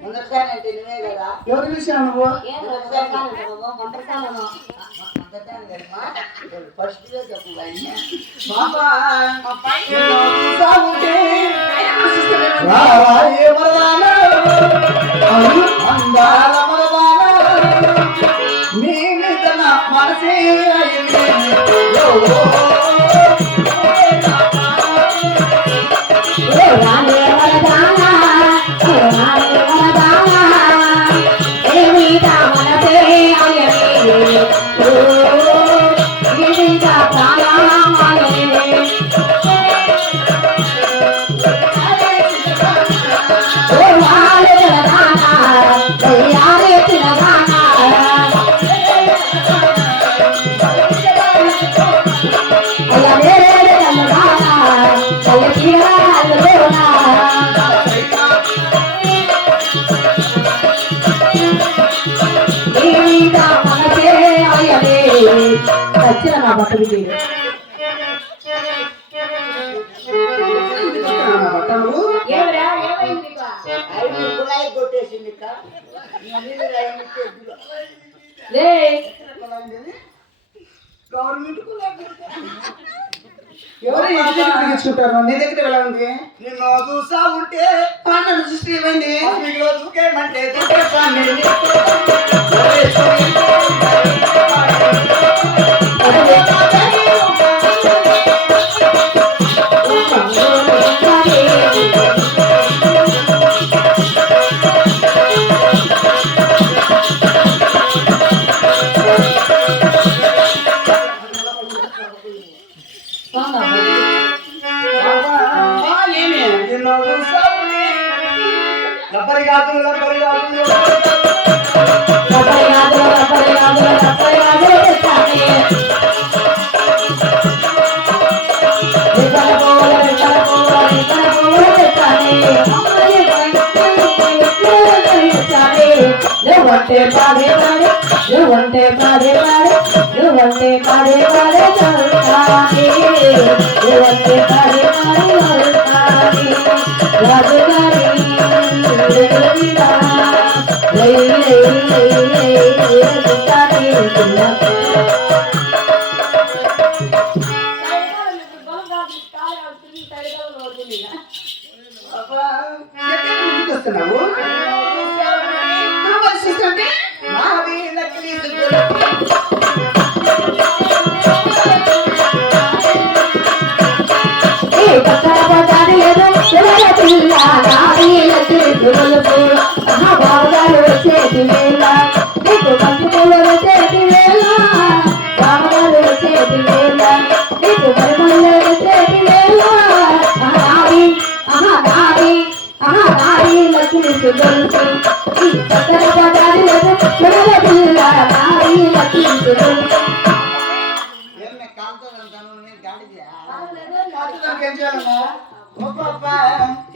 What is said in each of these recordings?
ముందరసారి అంటే నువ్వే కదా. ఎవరు చూసావు నువ్వు? ఫస్ట్ చెప్పు మనసే నా బట్టలు కొట్టేసింది గవర్నమెంట్ ఎవరు తెచ్చుకుంటారు నీ దగ్గర వెళ్ళండి. నిన్ను చూసా ఉంటే పాటలు సృష్టి ఏమైంది? దూకేమంటే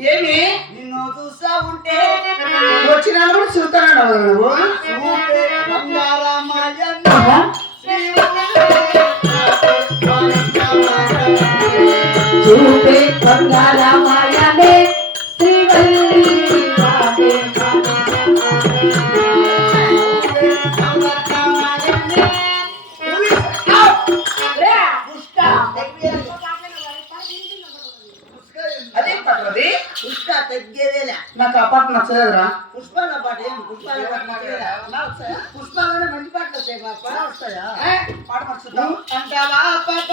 ఏమి నిన్ను చూసా ఉంటే వచ్చిన చూస్తాను నువ్వు చూపే బంగారమాయనే శ్రీవల్లి నాకు ఆ పాట నచ్చలేదురా. పుష్పాల పాట ఏం పుష్పాల పాట నచ్చలేదా? పుష్పాలనే మంచి పాటలు వస్తాయి. పాట నచ్చుతాం అంటావా పాప